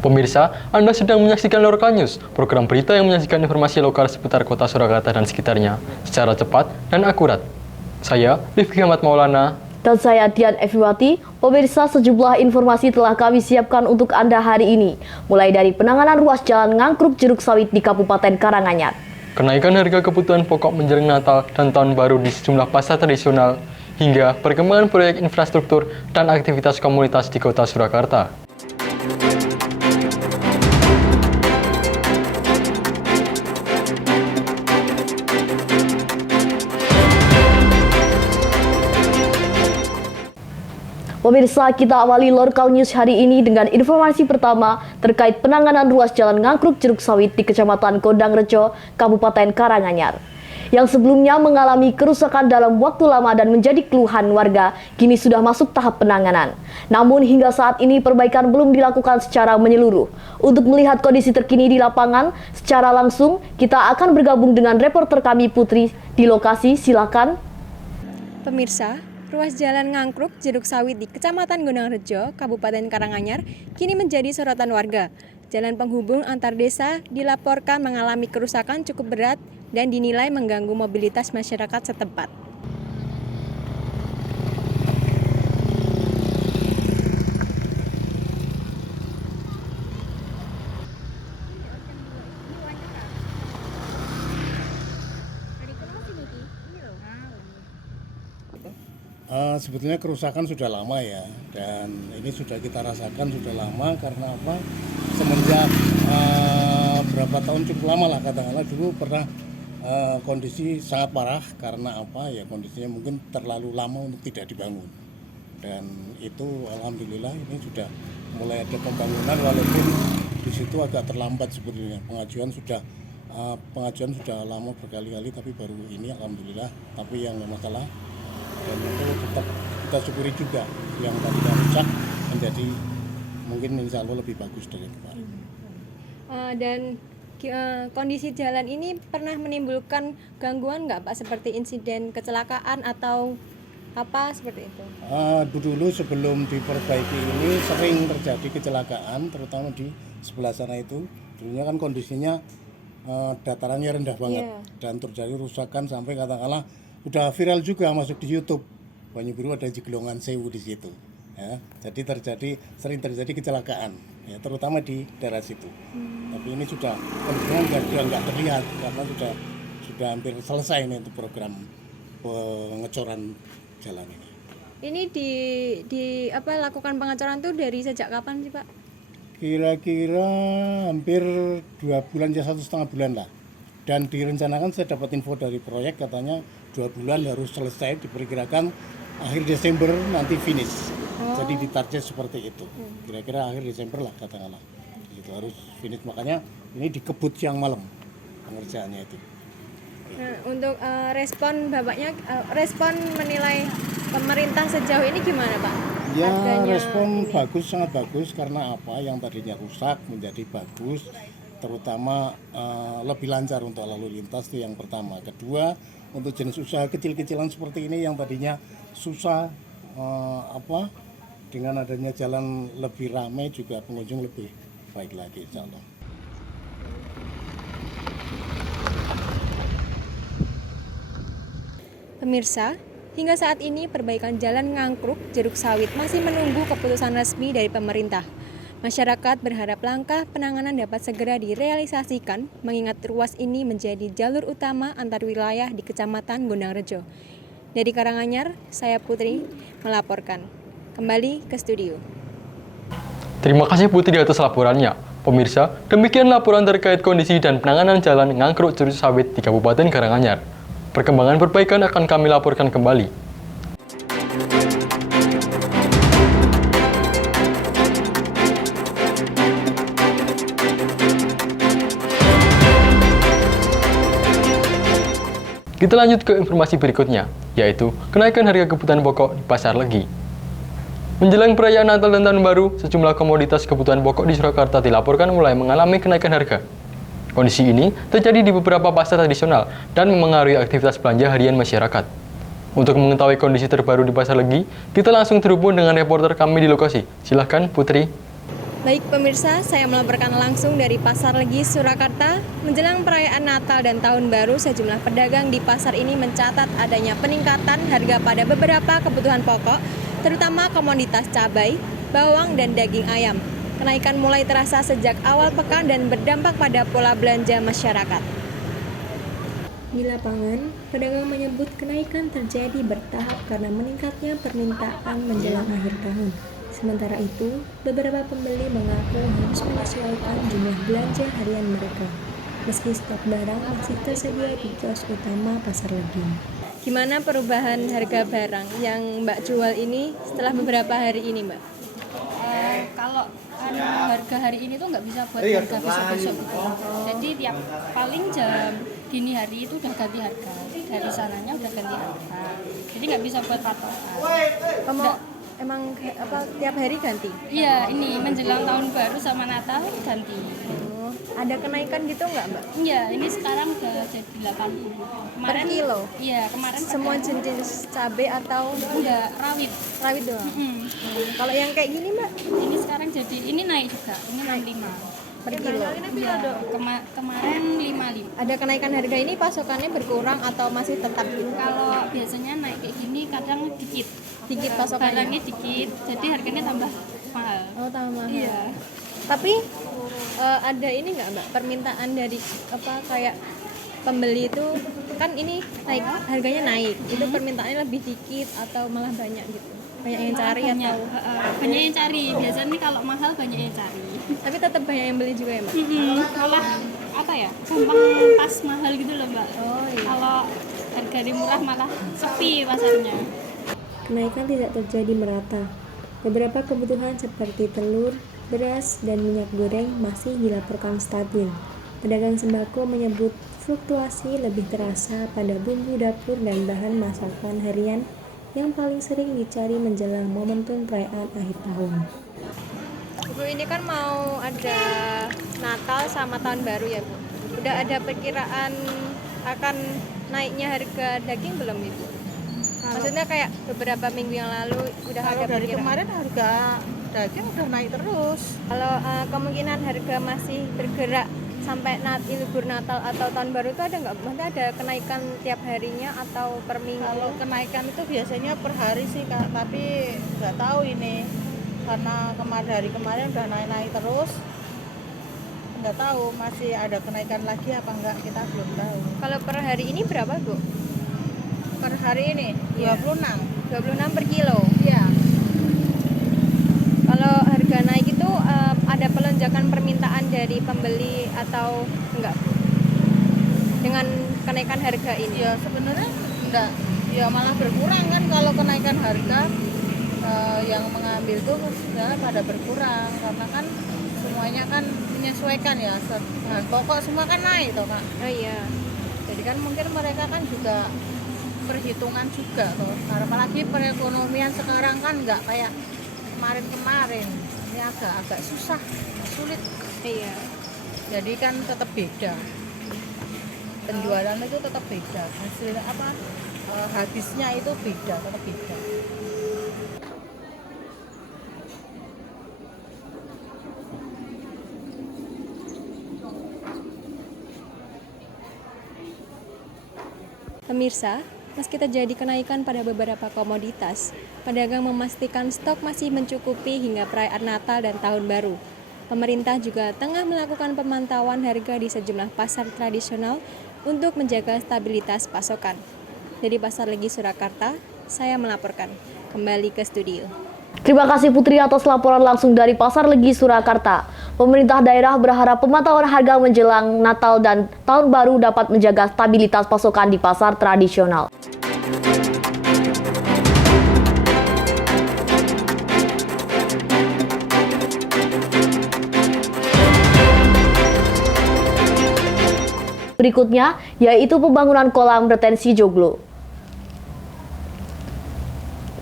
Pemirsa, Anda sedang menyaksikan Lokal News, program berita yang menyajikan informasi lokal seputar kota Surakarta dan sekitarnya, secara cepat dan akurat. Saya, Rifki Ahmad Maulana. Dan saya, Dian Eviwati. Pemirsa, sejumlah informasi telah kami siapkan untuk Anda hari ini. Mulai dari penanganan ruas jalan Ngangkruk Jeruk Sawit di Kabupaten Karanganyar. Kenaikan harga kebutuhan pokok menjelang Natal dan Tahun Baru di sejumlah pasar tradisional, hingga perkembangan proyek infrastruktur dan aktivitas komunitas di kota Surakarta. Pemirsa, kita awali Lokal News hari ini dengan informasi pertama terkait penanganan ruas jalan Ngangkruk Jeruk Sawit di Kecamatan Gondangrejo, Kabupaten Karanganyar. Yang sebelumnya mengalami kerusakan dalam waktu lama dan menjadi keluhan warga, kini sudah masuk tahap penanganan. Namun hingga saat ini perbaikan belum dilakukan secara menyeluruh. Untuk melihat kondisi terkini di lapangan, secara langsung kita akan bergabung dengan reporter kami Putri di lokasi, silakan. Pemirsa, ruas jalan Ngangkruk Jeruk Sawit di Kecamatan Gondangrejo, Kabupaten Karanganyar kini menjadi sorotan warga. Jalan penghubung antar desa dilaporkan mengalami kerusakan cukup berat dan dinilai mengganggu mobilitas masyarakat setempat. Sebetulnya kerusakan sudah lama ya, dan ini sudah kita rasakan sudah lama karena apa? Semenjak berapa tahun cukup lama lah katakanlah, dulu pernah kondisi sangat parah karena apa ya, kondisinya mungkin terlalu lama untuk tidak dibangun, dan itu alhamdulillah ini sudah mulai ada pembangunan walaupun di situ agak terlambat sebetulnya. Pengajuan sudah lama berkali-kali tapi baru ini alhamdulillah, tapi yang masalah dan itu tetap kita syukuri juga yang tadinya rusak menjadi mungkin insya Allah lebih bagus dari kemarin. Kondisi jalan ini pernah menimbulkan gangguan nggak Pak, seperti insiden kecelakaan atau apa seperti itu? Dulu sebelum diperbaiki ini sering terjadi kecelakaan, terutama di sebelah sana itu. Dulunya kan kondisinya datarannya rendah banget, dan terjadi rusakan sampai katakanlah udah viral juga masuk di YouTube. Banyu Biru ada Jeglongan Sewu di situ. Ya, jadi sering terjadi kecelakaan, ya, terutama di daerah situ. Tapi ini sudah kondisinya nggak terlihat karena sudah hampir selesai ini untuk program pengecoran jalan ini. Ini lakukan pengecoran tuh dari sejak kapan sih Pak? Kira-kira hampir 2 bulan ya, 1,5 bulan lah. Dan direncanakan, saya dapat info dari proyek katanya 2 bulan harus selesai, diperkirakan akhir Desember nanti finish. Jadi ditarget seperti itu. Kira-kira akhir Desember lah katakanlah. Itu harus finish, makanya ini dikebut siang malam pengerjaannya itu. Nah, untuk respon Bapaknya, respon menilai pemerintah sejauh ini gimana Pak? Ya, respon bagus, sangat bagus, karena apa, yang tadinya rusak menjadi bagus, terutama lebih lancar untuk lalu lintas, itu yang pertama. Kedua, untuk jenis usaha kecil-kecilan seperti ini yang tadinya susah, dengan adanya jalan lebih ramai juga pengunjung lebih baik lagi insya Allah. Pemirsa, hingga saat ini perbaikan jalan Ngangkruk Jeruk Sawit masih menunggu keputusan resmi dari pemerintah. Masyarakat berharap langkah penanganan dapat segera direalisasikan, mengingat ruas ini menjadi jalur utama antar wilayah di Kecamatan Gondangrejo. Dari Karanganyar, saya Putri melaporkan. Kembali ke studio. Terima kasih Putri atas laporannya. Pemirsa, demikian laporan terkait kondisi dan penanganan jalan Ngangkruk Jeruk Sawit di Kabupaten Karanganyar. Perkembangan perbaikan akan kami laporkan kembali. Kita lanjut ke informasi berikutnya, yaitu kenaikan harga kebutuhan pokok di Pasar Legi. Menjelang perayaan Natal dan Tahun Baru, sejumlah komoditas kebutuhan pokok di Surakarta dilaporkan mulai mengalami kenaikan harga. Kondisi ini terjadi di beberapa pasar tradisional dan memengaruhi aktivitas belanja harian masyarakat. Untuk mengetahui kondisi terbaru di Pasar Legi, kita langsung terhubung dengan reporter kami di lokasi. Silahkan, Putri. Baik pemirsa, saya melaporkan langsung dari Pasar Legi, Surakarta. Menjelang perayaan Natal dan Tahun Baru, sejumlah pedagang di pasar ini mencatat adanya peningkatan harga pada beberapa kebutuhan pokok, terutama komoditas cabai, bawang, dan daging ayam. Kenaikan mulai terasa sejak awal pekan dan berdampak pada pola belanja masyarakat. Di lapangan, pedagang menyebut kenaikan terjadi bertahap karena meningkatnya permintaan menjelang akhir tahun. Sementara itu, beberapa pembeli mengaku harus menyesuaikan jumlah belanja harian mereka, meski stok barang masih tersedia di kios utama Pasar Legi. Gimana perubahan harga barang yang Mbak jual ini setelah beberapa hari ini, Mbak? Kalau harga hari ini tuh nggak bisa buat harga besok-besok gitu. Jadi tiap paling jam dini hari itu udah ganti harga. Dari sananya udah ganti harga. Jadi nggak bisa buat patokan. Emang tiap hari ganti? Iya, ini menjelang tahun baru sama Natal ganti. Oh, ada kenaikan gitu nggak, Mbak? Iya, ini sekarang udah jadi 80. Kemarin, Per kilo? Iya, kemarin Semua jenis cabai atau udah rawit. rawit doang? Mm. Kalau yang kayak gini, Mbak? Ini sekarang jadi ini naik juga. Ini 65 Per kilo? Iya, kemarin 55. Ada kenaikan harga ini pasokannya berkurang atau masih tetap gitu? Kalau biasanya naik kayak gini kadang dikit. Dikit pasokannya? Barangnya dikit, jadi harganya tambah mahal. Oh, tambah mahal. Iya. Tapi ada ini nggak, Mbak? Permintaan dari kayak pembeli itu kan ini naik, harganya naik. Itu permintaannya lebih dikit atau malah banyak gitu? Banyak yang cari banyak, atau? banyak yang cari. Biasanya nih kalau mahal banyak yang cari. Tapi tetap banyak yang beli juga ya, Mbak? Malah apa ya? Gampang pas mahal gitu loh, Mbak. Oh iya. Kalau harga murah malah sepi pasarnya. Kenaikan tidak terjadi merata. Beberapa kebutuhan seperti telur, beras, dan minyak goreng masih dilaporkan stabil. Pedagang sembako menyebut fluktuasi lebih terasa pada bumbu dapur dan bahan masakan harian yang paling sering dicari menjelang momentum perayaan akhir tahun. Ibu, ini kan mau ada Natal sama Tahun Baru ya, Bu? Udah ada perkiraan akan naiknya harga daging belum, Ibu? Maksudnya kayak beberapa minggu yang lalu udah ada dari perkiraan. kemarin harga daging udah naik terus. Kalau kemungkinan harga masih bergerak sampai libur Natal atau Tahun Baru itu ada nggak? Maksudnya ada kenaikan tiap harinya atau per minggu? Kalau kenaikan itu biasanya per hari sih Kak, tapi nggak tahu ini karena dari kemarin udah naik terus. Nggak tahu masih ada kenaikan lagi apa enggak, kita belum tahu. Kalau per hari ini berapa, Bu? Per hari ini 26. 26 per kilo. Iya. Kalau harga naik itu ada pelonjakan permintaan dari pembeli atau enggak, Bu? Dengan kenaikan harga ini? Ya sebenarnya enggak, ya malah berkurang kan kalau kenaikan harga. Yang mengambil tuh ya pada berkurang karena kan semuanya kan menyesuaikan ya, bahan pokok semua kan naik toh Kak. Oh iya. Jadi kan mungkin mereka kan juga perhitungan juga tuh. Apalagi perekonomian sekarang kan nggak kayak kemarin-kemarin. Ini agak susah, sulit. Iya. Jadi kan tetap beda. Penjualan itu tetap beda. Hasil habisnya itu beda, tetap beda. Pemirsa, meski terjadi kenaikan pada beberapa komoditas, pedagang memastikan stok masih mencukupi hingga perayaan Natal dan Tahun Baru. Pemerintah juga tengah melakukan pemantauan harga di sejumlah pasar tradisional untuk menjaga stabilitas pasokan. Dari Pasar Legi Surakarta, saya melaporkan. Kembali ke studio. Terima kasih Putri atas laporan langsung dari Pasar Legi Surakarta. Pemerintah daerah berharap pemantauan harga menjelang Natal dan Tahun Baru dapat menjaga stabilitas pasokan di pasar tradisional. Berikutnya, yaitu pembangunan kolam retensi Joglo.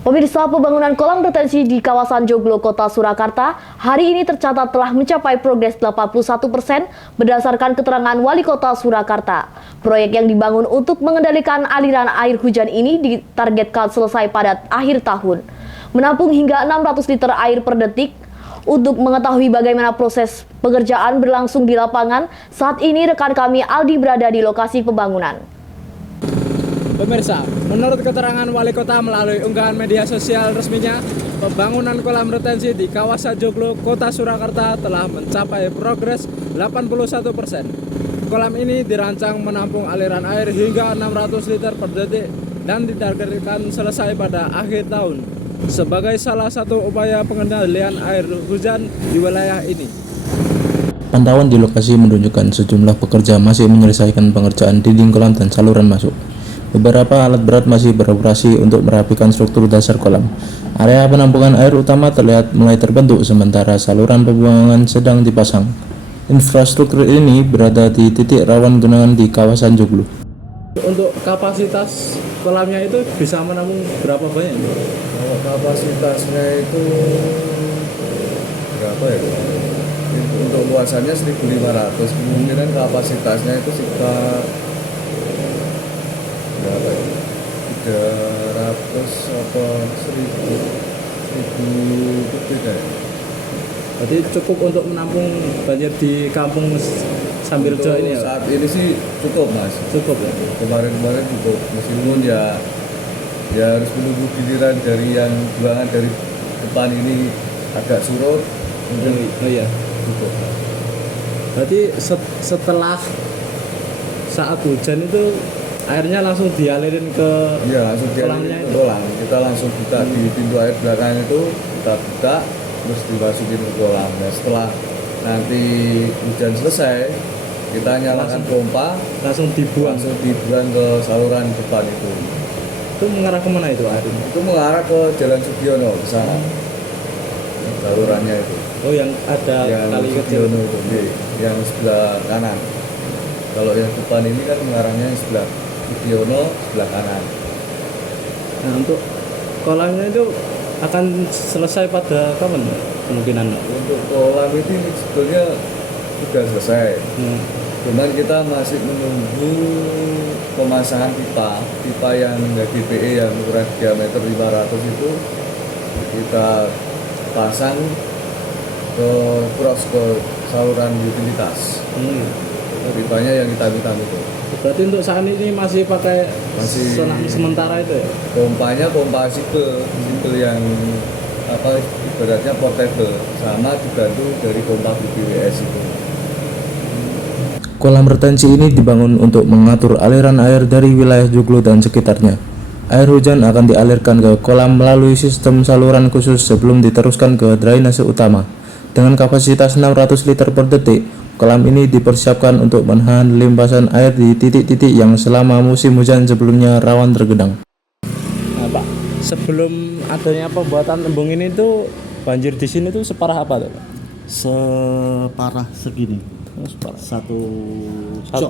Pemirsa, pembangunan kolam retensi di kawasan Joglo, Kota Surakarta hari ini tercatat telah mencapai progres 81% berdasarkan keterangan Wali Kota Surakarta. Proyek yang dibangun untuk mengendalikan aliran air hujan ini ditargetkan selesai pada akhir tahun, menampung hingga 600 liter air per detik. Untuk mengetahui bagaimana proses pengerjaan berlangsung di lapangan, saat ini rekan kami Aldi berada di lokasi pembangunan. Pemirsa, menurut keterangan Wali Kota melalui unggahan media sosial resminya, pembangunan kolam retensi di kawasan Joglo, Kota Surakarta telah mencapai progres 81%. Kolam ini dirancang menampung aliran air hingga 600 liter per detik dan ditargetkan selesai pada akhir tahun sebagai salah satu upaya pengendalian air hujan di wilayah ini. Pantauan di lokasi menunjukkan sejumlah pekerja masih menyelesaikan pengerjaan dinding kolam dan saluran masuk. Beberapa alat berat masih beroperasi untuk merapikan struktur dasar kolam. Area penampungan air utama terlihat mulai terbentuk sementara saluran pembuangan sedang dipasang. Infrastruktur ini berada di titik rawan genangan di kawasan Joglo. Untuk kapasitas kolamnya itu bisa menampung berapa banyak? Kalau kapasitasnya itu berapa ya? Untuk luasannya 1.500, kemungkinan kapasitasnya itu sekitar berapa ya? 300 atau 1.000 beda ya? Berarti cukup untuk menampung banjir di kampung Sambirjo ini ya? Saat ini sih cukup mas. Cukup ya? Kemarin cukup, meskipun ya harus menunggu giliran dari yang buangan dari depan ini agak surut. Oh iya, Cukup. berarti setelah saat hujan itu airnya langsung dialirin ke Iya, langsung kolamnya dialirin ke itu? kolam. Kita langsung buka di pintu air belakang itu, kita buka terus dimasukin ke kolam. Nah, setelah nanti hujan selesai, kita nyalakan pompa, langsung dibuang. langsung dibuang ke saluran depan itu. Itu mengarah kemana itu air? Itu mengarah ke Jalan Sugiono ke sana. Salurannya itu. Oh, yang ada Yang kali kecil. Sugiono itu, yang sebelah kanan. Kalau yang depan ini kan mengarahnya yang sebelah Sugiono, sebelah kanan. Nah, untuk kolamnya itu akan selesai pada kapan ya? Kemungkinan? Untuk kolam itu sebetulnya sudah selesai. Cuman kita masih menunggu pemasangan pipa yang GPE yang ukuran diameter 500 itu kita pasang ke cross ke saluran utilitas. Pipanya yang hitam-hitam itu. Berarti untuk saat ini masih pakai sementara itu ya? Pompanya pompa sipil yang ibaratnya portable, sama dibantu dari pompa BPWS itu. Kolam retensi ini dibangun untuk mengatur aliran air dari wilayah Joglo dan sekitarnya. Air hujan akan dialirkan ke kolam melalui sistem saluran khusus sebelum diteruskan ke drainase utama. Dengan kapasitas 600 liter per detik, kolam ini dipersiapkan untuk menahan limpasan air di titik-titik yang selama musim hujan sebelumnya rawan tergenang. Nah, Pak, sebelum adanya pembuatan embung ini tuh banjir di sini tuh separah apa tuh, Pak? Separah segini. Separah. Satu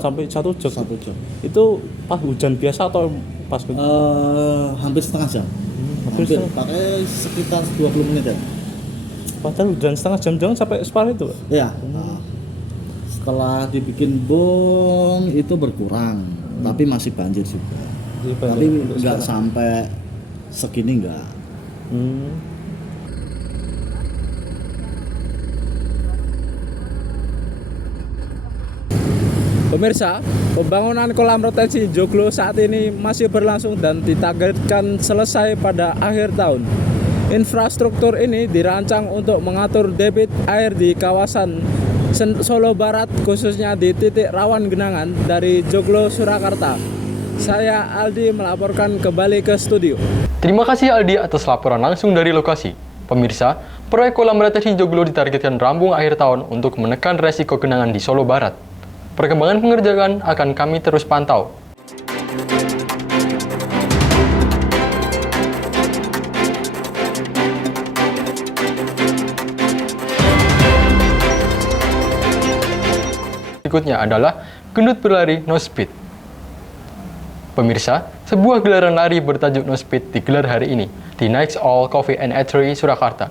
Sampai satu jok. Satu jok. Itu pas hujan biasa atau pas hampir setengah jam. Hampir pakai sekitar 20 menit ya. Padahal hujan setengah jam jangan sampai separah itu, Pak? Iya. Setelah dibikin bong itu berkurang, tapi masih banjir juga. Tapi nggak sampai segini nggak. Pemirsa, pembangunan kolam retensi Joglo saat ini masih berlangsung dan ditargetkan selesai pada akhir tahun. Infrastruktur ini dirancang untuk mengatur debit air di kawasan Solo Barat, khususnya di titik rawan genangan dari Joglo, Surakarta. Saya Aldi melaporkan kembali ke studio. Terima kasih Aldi atas laporan langsung dari lokasi. Pemirsa, proyek kolam retensi Joglo ditargetkan rampung akhir tahun untuk menekan resiko genangan di Solo Barat. Perkembangan pengerjaan akan kami terus pantau. Berikutnya adalah gendut berlari no speed. Pemirsa, sebuah gelaran lari bertajuk No Speed digelar hari ini di Next All Coffee and Eatery, Surakarta.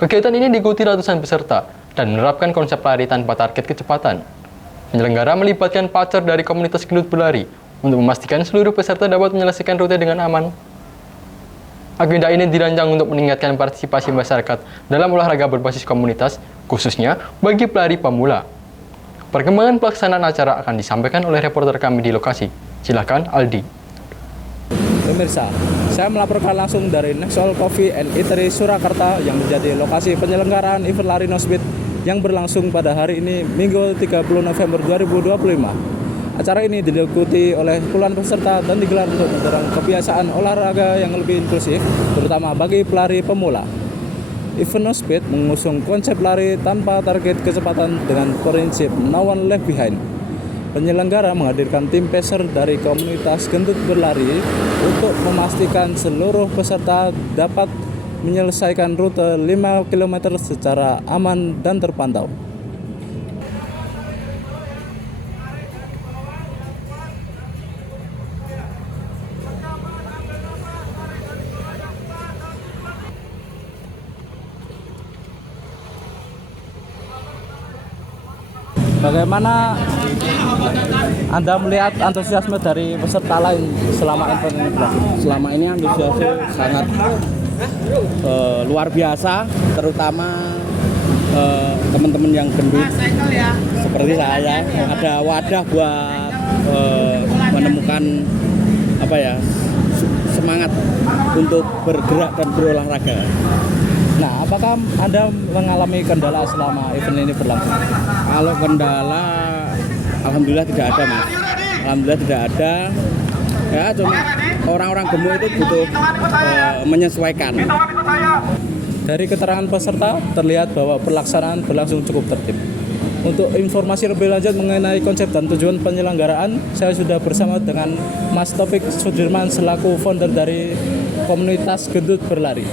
Kegiatan ini diikuti ratusan peserta dan menerapkan konsep lari tanpa target kecepatan. Penyelenggara melibatkan pacer dari komunitas gendut berlari untuk memastikan seluruh peserta dapat menyelesaikan rute dengan aman. Agenda ini dirancang untuk meningkatkan partisipasi masyarakat dalam olahraga berbasis komunitas, khususnya bagi pelari pemula. Perkembangan pelaksanaan acara akan disampaikan oleh reporter kami di lokasi. Silakan Aldi. Pemirsa, saya melaporkan langsung dari Next All Coffee and Eatery Surakarta yang menjadi lokasi penyelenggaraan event lari No Speed yang berlangsung pada hari ini Minggu 30 November 2025. Acara ini diikuti oleh puluhan peserta dan digelar untuk mendorong kebiasaan olahraga yang lebih inklusif, terutama bagi pelari pemula. Event No Speed mengusung konsep lari tanpa target kecepatan dengan prinsip no one left behind. Penyelenggara menghadirkan tim pacer dari komunitas gendut berlari untuk memastikan seluruh peserta dapat menyelesaikan rute 5 km secara aman dan terpantau. Bagaimana Anda melihat antusiasme dari peserta lain selama event ini berlangsung? Selama ini antusiasme sangat luar biasa, terutama teman-teman yang gendut seperti saya. Ada wadah buat menemukan semangat untuk bergerak dan berolahraga. Nah, apakah Anda mengalami kendala selama event ini berlangsung? Kalau kendala, alhamdulillah tidak ada, Mas. Alhamdulillah tidak ada. Ya, cuma orang-orang gemuk itu butuh menyesuaikan. Dari keterangan peserta terlihat bahwa pelaksanaan berlangsung cukup tertib. Untuk informasi lebih lanjut mengenai konsep dan tujuan penyelenggaraan, saya sudah bersama dengan Mas Taufik Sudirman selaku founder dari komunitas gendut berlari.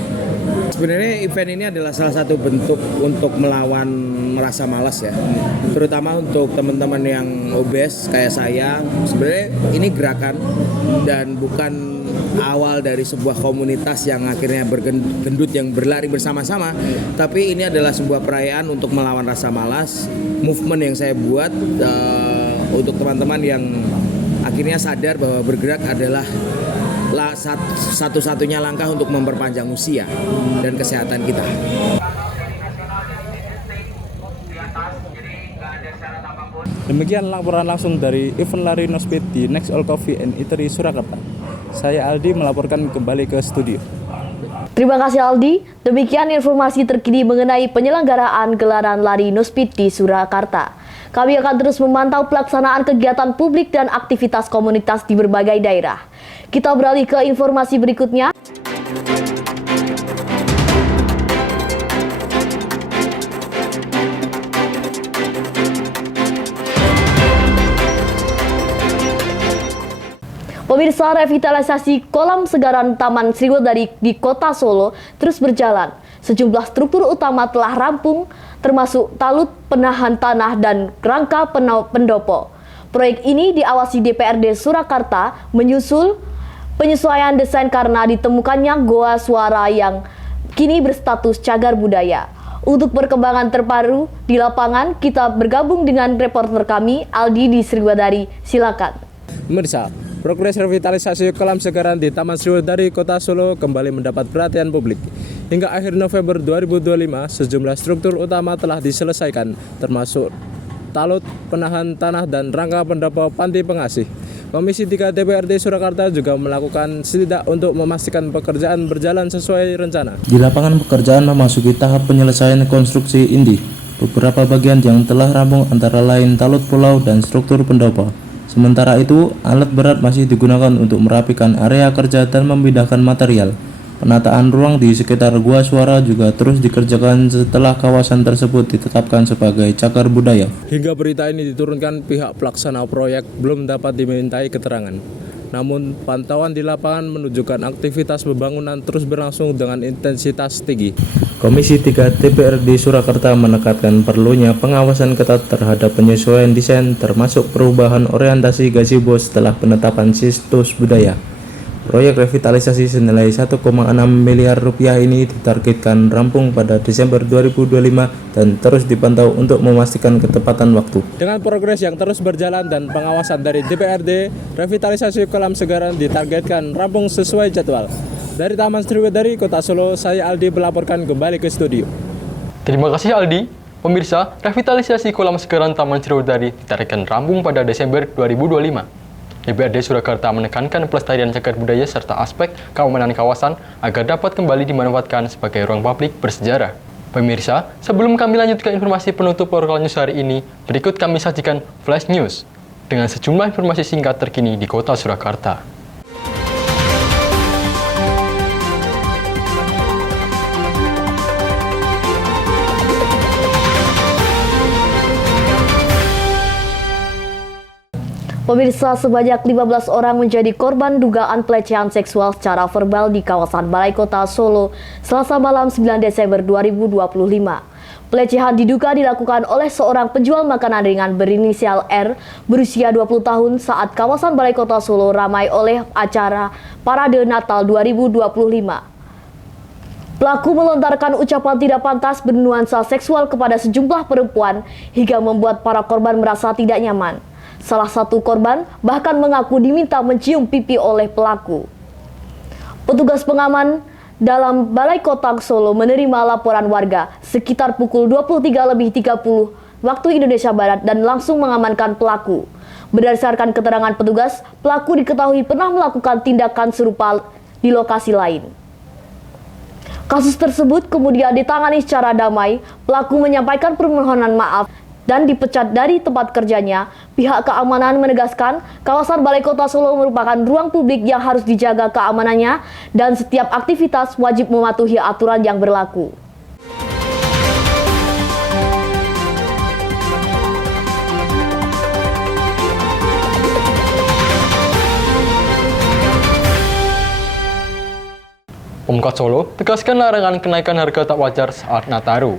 Sebenarnya event ini adalah salah satu bentuk untuk melawan rasa malas ya, terutama untuk teman-teman yang obes kayak saya. Sebenarnya ini gerakan dan bukan awal dari sebuah komunitas yang akhirnya bergendut yang berlari bersama-sama, tapi ini adalah sebuah perayaan untuk melawan rasa malas. Movement yang saya buat untuk teman-teman yang akhirnya sadar bahwa bergerak adalah satu-satunya langkah untuk memperpanjang usia dan kesehatan kita. Demikian laporan langsung dari event lari No Speed di Next All Coffee and Eatery Surakarta. Saya Aldi melaporkan kembali ke studio. Terima kasih Aldi. Demikian informasi terkini mengenai penyelenggaraan gelaran lari No Speed di Surakarta. Kami akan terus memantau pelaksanaan kegiatan publik dan aktivitas komunitas di berbagai daerah. Kita beralih ke informasi berikutnya. Pemirsa, revitalisasi kolam segaran Taman Sriwedari di Kota Solo terus berjalan. Sejumlah struktur utama telah rampung, termasuk talut penahan tanah dan rangka pendopo. Proyek ini diawasi DPRD Surakarta menyusul penyesuaian desain karena ditemukannya goa suara yang kini berstatus cagar budaya. Untuk perkembangan terbaru di lapangan, kita bergabung dengan reporter kami Aldi di Sriwedari. Silakan. Pemirsa, progres revitalisasi kolam segaran di Taman Sriwedari Kota Solo kembali mendapat perhatian publik. Hingga akhir November 2025, sejumlah struktur utama telah diselesaikan, termasuk talut, penahan tanah, dan rangka pendopo panti pengasih. Komisi 3 DPRD Surakarta juga melakukan sidak untuk memastikan pekerjaan berjalan sesuai rencana. Di lapangan pekerjaan memasuki tahap penyelesaian konstruksi inti. Beberapa bagian yang telah rampung antara lain talut pulau dan struktur pendopo. Sementara itu, alat berat masih digunakan untuk merapikan area kerja dan memindahkan material. Penataan ruang di sekitar Gua Suara juga terus dikerjakan setelah kawasan tersebut ditetapkan sebagai cagar budaya. Hingga berita ini diturunkan, pihak pelaksana proyek belum dapat dimintai keterangan. Namun pantauan di lapangan menunjukkan aktivitas pembangunan terus berlangsung dengan intensitas tinggi. Komisi 3 DPRD Surakarta menekankan perlunya pengawasan ketat terhadap penyesuaian desain termasuk perubahan orientasi gazebo setelah penetapan situs budaya. Proyek revitalisasi senilai 1,6 miliar rupiah ini ditargetkan rampung pada Desember 2025 dan terus dipantau untuk memastikan ketepatan waktu. Dengan progres yang terus berjalan dan pengawasan dari DPRD, revitalisasi kolam Segaran ditargetkan rampung sesuai jadwal. Dari Taman Sriwedari, Kota Solo, saya Aldi melaporkan kembali ke studio. Terima kasih Aldi. Pemirsa, revitalisasi kolam Segaran Taman Sriwedari ditargetkan rampung pada Desember 2025. DPRD Surakarta menekankan pelestarian cagar budaya serta aspek keamanan kawasan agar dapat kembali dimanfaatkan sebagai ruang publik bersejarah. Pemirsa, sebelum kami lanjutkan informasi penutup Local News hari ini, berikut kami sajikan Flash News dengan sejumlah informasi singkat terkini di Kota Surakarta. Pemirsa, sebanyak 15 orang menjadi korban dugaan pelecehan seksual secara verbal di kawasan Balai Kota Solo Selasa malam 9 Desember 2025. Pelecehan diduga dilakukan oleh seorang penjual makanan ringan berinisial R berusia 20 tahun saat kawasan Balai Kota Solo ramai oleh acara Parade Natal 2025. Pelaku melontarkan ucapan tidak pantas bernuansa seksual kepada sejumlah perempuan hingga membuat para korban merasa tidak nyaman. Salah satu korban bahkan mengaku diminta mencium pipi oleh pelaku. Petugas pengaman dalam Balai Kota Solo menerima laporan warga sekitar pukul 23.30 waktu Indonesia Barat dan langsung mengamankan pelaku. Berdasarkan keterangan petugas, pelaku diketahui pernah melakukan tindakan serupa di lokasi lain. Kasus tersebut kemudian ditangani secara damai. Pelaku menyampaikan permohonan maaf dan dipecat dari tempat kerjanya. Pihak keamanan menegaskan kawasan Balai Kota Solo merupakan ruang publik yang harus dijaga keamanannya dan setiap aktivitas wajib mematuhi aturan yang berlaku. Pemkot Solo tegaskan larangan kenaikan harga tak wajar saat Nataru.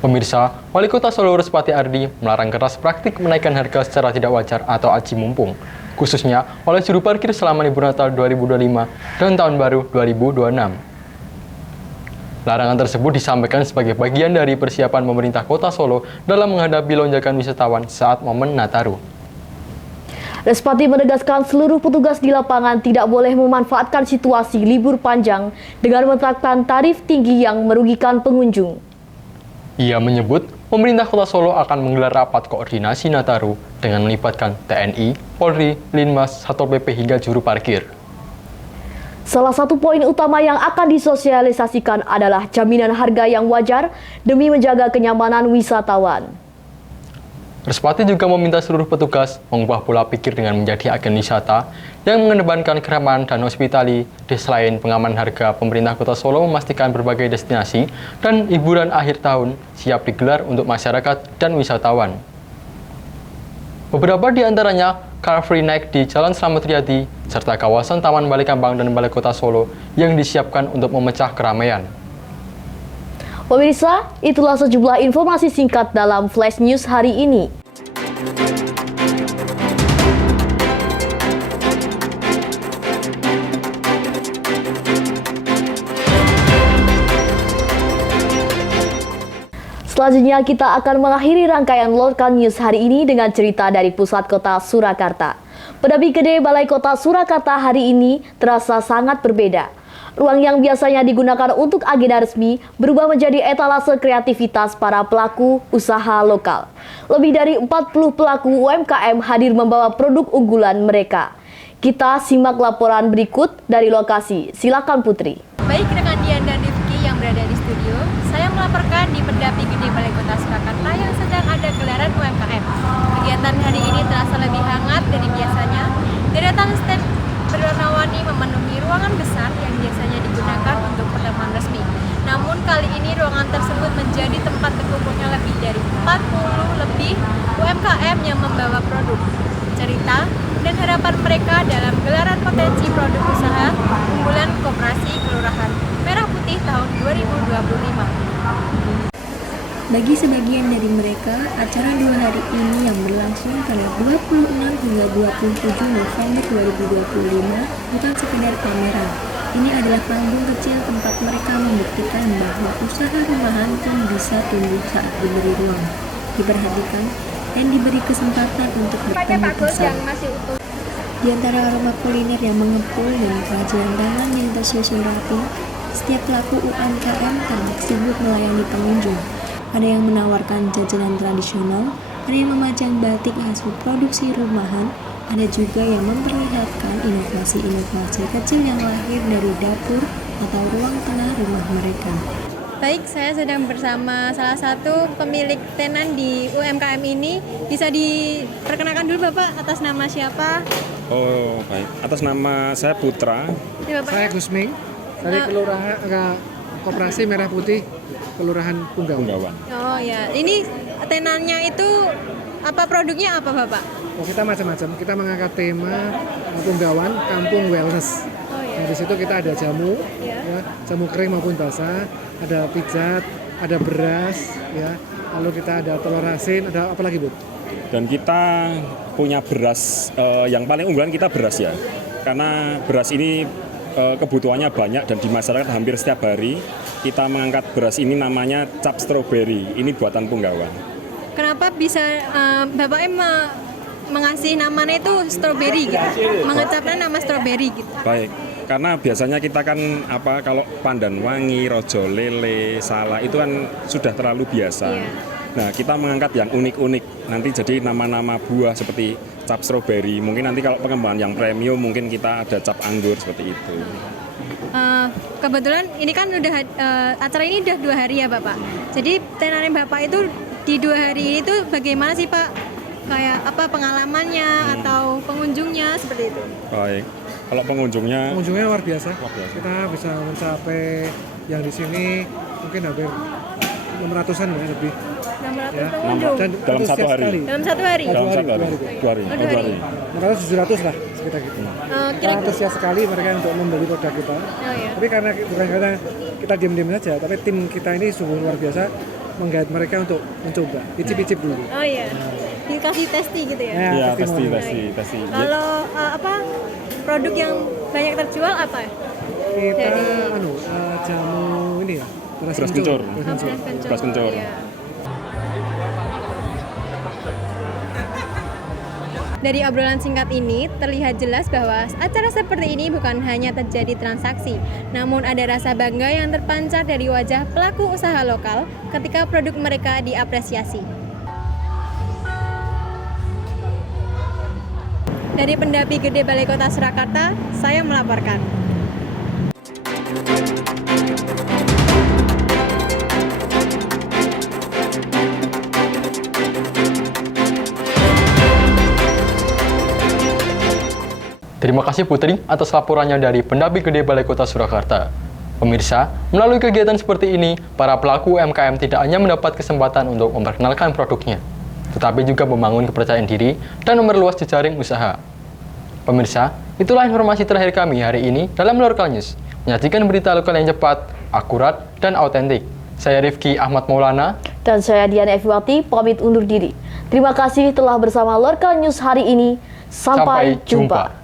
Pemirsa, Wali Kota Solo Respati Ardi melarang keras praktik menaikkan harga secara tidak wajar atau aji mumpung, khususnya oleh juru parkir selama libur Natal 2025 dan Tahun Baru 2026. Larangan tersebut disampaikan sebagai bagian dari persiapan pemerintah Kota Solo dalam menghadapi lonjakan wisatawan saat momen Nataru. Respati menegaskan seluruh petugas di lapangan tidak boleh memanfaatkan situasi libur panjang dengan menetapkan tarif tinggi yang merugikan pengunjung. Ia menyebut pemerintah Kota Solo akan menggelar rapat koordinasi Nataru dengan melibatkan TNI, Polri, Linmas, Satpol PP hingga juru parkir. Salah satu poin utama yang akan disosialisasikan adalah jaminan harga yang wajar demi menjaga kenyamanan wisatawan. Respati juga meminta seluruh petugas mengubah pola pikir dengan menjadi agen wisata yang mengedepankan keramahan dan hospitality. Selain pengaman harga, pemerintah Kota Solo memastikan berbagai destinasi dan hiburan akhir tahun siap digelar untuk masyarakat dan wisatawan. Beberapa di antaranya Car Free Night di Jalan Slamet Riyadi, serta kawasan Taman Balai Kambang dan Balai Kota Solo yang disiapkan untuk memecah keramaian. Pemirsa, itulah sejumlah informasi singkat dalam Flash News hari ini. Selanjutnya kita akan mengakhiri rangkaian Local News hari ini dengan cerita dari pusat kota Surakarta. Pedami Gede Balai Kota Surakarta hari ini terasa sangat berbeda. Ruang yang biasanya digunakan untuk agenda resmi berubah menjadi etalase kreativitas para pelaku usaha lokal. Lebih dari 40 pelaku UMKM hadir membawa produk unggulan mereka. Kita simak laporan berikut dari lokasi. Silakan Putri. Baik rekan Dian dan Rifki yang berada di studio, saya melaporkan di Pedami Gede Balai Kota Surakarta yang sedang ada gelaran UMKM. Kegiatan hari ini terasa lebih hangat dari biasanya. Deretan stand berwarna-warni memenuhi ruangan besar yang biasanya digunakan untuk pertemuan resmi. Namun kali ini ruangan tersebut menjadi tempat berkumpulnya lebih dari 40 lebih UMKM yang membawa produk, cerita, dan harapan mereka dalam gelaran potensi produk usaha unggulan Koperasi Kelurahan Merah Putih tahun 2025. Bagi sebagian dari mereka, acara 2 hari ini yang berlangsung pada 26 hingga 27 November 2025 bukan sekedar pameran. Ini adalah panggung kecil tempat mereka membuktikan bahwa usaha rumahan pun bisa tumbuh saat diberi ruang, diperhatikan, dan diberi kesempatan untuk bertumbuh besar. Di antara aroma kuliner yang mengepul dan kerajinan tangan yang tersusun rapi, setiap pelaku UMKM tampak sibuk melayani pengunjung. Ada yang menawarkan jajanan tradisional, ada yang memajang batik hasil produksi rumahan, ada juga yang memperlihatkan inovasi-inovasi kecil yang lahir dari dapur atau ruang tengah rumah mereka. Baik, saya sedang bersama salah satu pemilik tenan di UMKM ini. Bisa diperkenalkan dulu Bapak, atas nama siapa? Oh, baik. Atas nama saya Putra. Ya, Bapak. Saya Gusming dari Kelurahan Koperasi Merah Putih Kelurahan Punggawan. Oh ya, ini tenannya itu apa, produknya apa Bapak? Oh, kita macam-macam. Kita mengangkat tema Punggawan Kampung Wellness. Oh ya. Nah, di situ kita ada jamu, ya, jamu kering maupun basah, ada pijat, ada beras, ya. Lalu kita ada telur asin, ada apa lagi Bu? Dan kita punya beras, yang paling unggulan kita beras ya. Karena beras ini kebutuhannya banyak dan di masyarakat hampir setiap hari kita mengangkat beras ini, namanya cap stroberi. Ini buatan Punggawan. Kenapa bisa Bapak mengasih namanya itu stroberi gitu? Mengecapkan nama stroberi gitu. Baik. Karena biasanya kita kan kalau pandan wangi, rojo lele, salak itu kan sudah terlalu biasa. Nah, kita mengangkat yang unik-unik. Nanti jadi nama-nama buah seperti cap stroberi. Mungkin nanti kalau pengembangan yang premium mungkin kita ada cap anggur seperti itu. Kebetulan ini kan udah acara ini udah 2 hari ya Bapak. Jadi tenanan Bapak itu di 2 hari itu bagaimana sih Pak? Kayak apa pengalamannya atau pengunjungnya seperti itu? Baik. Kalau pengunjungnya luar biasa. Kita bisa mencapai yang di sini mungkin hampir 600-an ya lebih. 600 ya. pengunjung. Dan dalam satu hari. Dalam satu hari. Dalam 2 hari. 600-700 lah sekitar gitu. Antusias sekali mereka untuk membeli produk kita. Oh, iya. Tapi bukan karena kita diam-diam saja, tapi tim kita ini sungguh luar biasa menggait mereka untuk mencoba, icip-icip dulu. Oh iya. Dikasih testi gitu ya? Iya, testi. Kalau produk yang banyak terjual apa? Kita jamu ini ya, beras kencur. Beras kencur. Iya. Dari obrolan singkat ini, terlihat jelas bahwa acara seperti ini bukan hanya terjadi transaksi, namun ada rasa bangga yang terpancar dari wajah pelaku usaha lokal ketika produk mereka diapresiasi. Dari Pendapi Gede Balai Kota Surakarta, saya melaporkan. Terima kasih Putri atas laporannya dari Pendapi Gede Balai Kota Surakarta. Pemirsa, melalui kegiatan seperti ini, para pelaku UMKM tidak hanya mendapat kesempatan untuk memperkenalkan produknya, tetapi juga membangun kepercayaan diri dan memperluas jejaring usaha. Pemirsa, itulah informasi terakhir kami hari ini dalam Local News, menyajikan berita lokal yang cepat, akurat, dan autentik. Saya Rifki Ahmad Maulana. Dan saya Diana Eviwati, pamit undur diri. Terima kasih telah bersama Local News hari ini. Sampai jumpa.